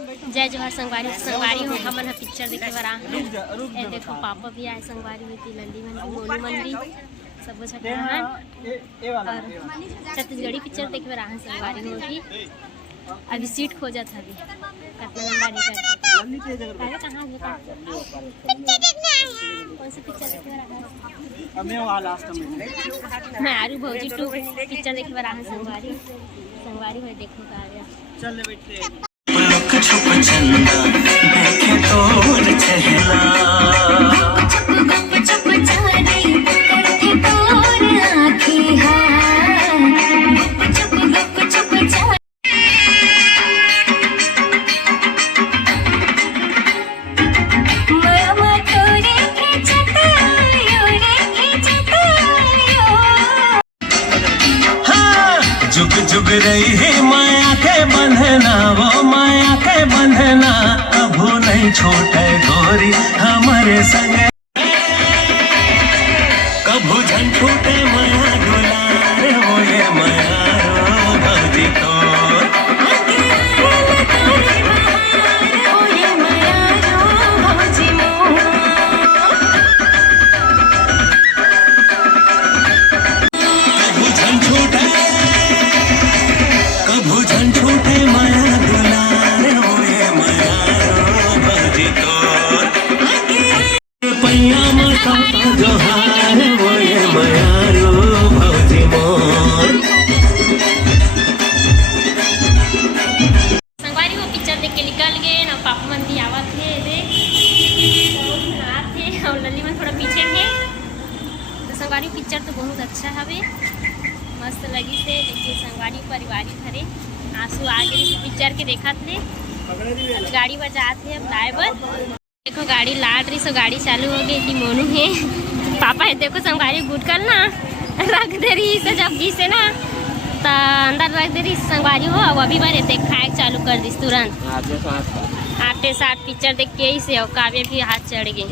जय जोहर संगवारी संगवारी हो हमन ह पिक्चर देखे बर आए। ए देखो पापा भी आए संगवारी में थी लल्ली मन भी मोनू मन भी सब छठान और छत्तीसगढ़ी पिक्चर देखे बर आए संगवारी हो भी। अभी सीट खोजत हबी कितना नंबर निकल कहाँ कौन सी पिक्चर देखे बर आए? मैं आरू भौजी 2 पिक्चर देखे बर आए संगवारी संगवारी हो देखो का चल बैठे छुप चंदा देखे तोर चहला चुप चारी करते तोर आँखें चुप चारी मामा तोरे खिंचता हाँ जुग जुग रही है माया के बंधना वो माया के बंधना कभू नहीं छोटे गोरी हमारे संग कभू झन छूटे माया दुलार वो ये माया रो भौजी तो संगवारी पिक्चर तो बहुत अच्छा हवे मस्त लगी से देखिए संगवारी परिवारी घरे आंसू आ गए पिक्चर के देखत ले गाड़ी बजात है अब ड्राइवर देखो गाड़ी लाट रही सो गाड़ी चालू हो गई थी मोनू है पापा है देखो संगवारी गुटकल ना रख दे रही से जब घीसे ना तो अंदर रख दे रही संगवारी हो अब अभी बार खाए चालू कर दी तुरंत 8 से 8 पिक्चर देख के ही से काव्य भी हाथ चढ़ गई।